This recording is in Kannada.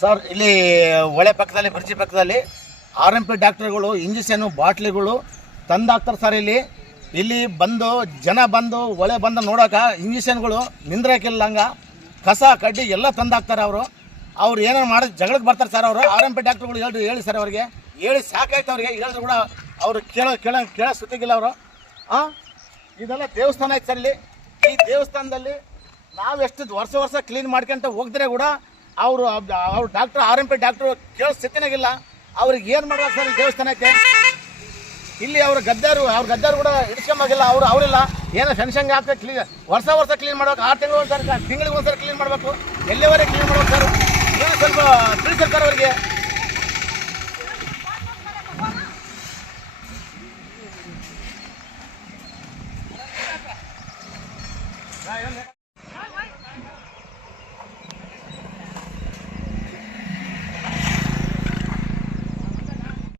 ಸರ್ ಇಲ್ಲಿ ಒಳೆ ಪಕ್ಕದಲ್ಲಿ ಬ್ರಿಡ್ಜ್ ಪಕ್ಕದಲ್ಲಿ RMP ಡಾಕ್ಟರ್ಗಳು ಇಂಜೆಕ್ಷನ್ ಬಾಟ್ಲಿಗಳು ತಂದಾಕ್ತಾರೆ ಸರ್. ಇಲ್ಲಿ ಬಂದು ಜನ ಬಂದು ಒಳೆ ಬಂದು ನೋಡೋಕೆ ಇಂಜೆಕ್ಷನ್ಗಳು ನಿಂದ್ರಕ್ಕಿಲ್ಲ, ಹಂಗೆ ಕಸ ಕಡ್ಡಿ ಎಲ್ಲ ತಂದಾಕ್ತಾರೆ. ಅವ್ರು ಏನೇನು ಮಾಡೋದು ಜಗಳಕ್ಕೆ ಬರ್ತಾರೆ ಸರ್. RMP ಡಾಕ್ಟರ್ಗಳು ಹೇಳಿ ಸರ್, ಅವ್ರಿಗೆ ಹೇಳಿ ಸಾಕಾಯ್ತು. ಅವ್ರಿಗೆ ಹೇಳಿದ್ರು ಕೂಡ ಅವರು ಕೇಳೋ ಸುತ್ತಿಗಿಲ್ಲ ಅವರು. ಇದೆಲ್ಲ ದೇವಸ್ಥಾನ ಐತೆ ಸರ್. ಈ ದೇವಸ್ಥಾನದಲ್ಲಿ ನಾವೆಷ್ಟು ವರ್ಷ ಕ್ಲೀನ್ ಮಾಡ್ಕೊಂತ ಹೋಗಿದ್ರೆ ಕೂಡ ಅವರು ಡಾಕ್ಟ್ರು RMP ಡಾಕ್ಟ್ರು ಕೇಳೋ ಸ್ಥಿತಿನಾಗಿಲ್ಲ. ಅವ್ರಿಗೆ ಏನು ಮಾಡ್ಬೇಕು ಸರ್? ಈ ದೇವಸ್ಥಾನಕ್ಕೆ ಇಲ್ಲಿ ಅವ್ರ ಗದ್ದಾರು ಕೂಡ ಇಡ್ಸ್ಕೊಂಬಾಗಿಲ್ಲ. ಅವರಿಲ್ಲ ಏನೋ ಫೆನ್ಷನ್ಗೆ ಹಾಕಿ ಕ್ಲೀನ್ ವರ್ಷ ಕ್ಲೀನ್ ಮಾಡ್ಬೇಕು. 6 ತಿಂಗಳು ಒಂದ್ಸರಿ ತಿಂಗಳಿಗೆ ಒಂದ್ಸರಿ ಕ್ಲೀನ್ ಮಾಡಬೇಕು. ಎಲ್ಲಿವರೆಗೆ ಕ್ಲೀನ್ ಮಾಡ್ಬೇಕು ಸರ್? ಏನು ಸ್ವಲ್ಪ ತಿಳಿಸಿರ್ತಾರೆ ಅವರಿಗೆ.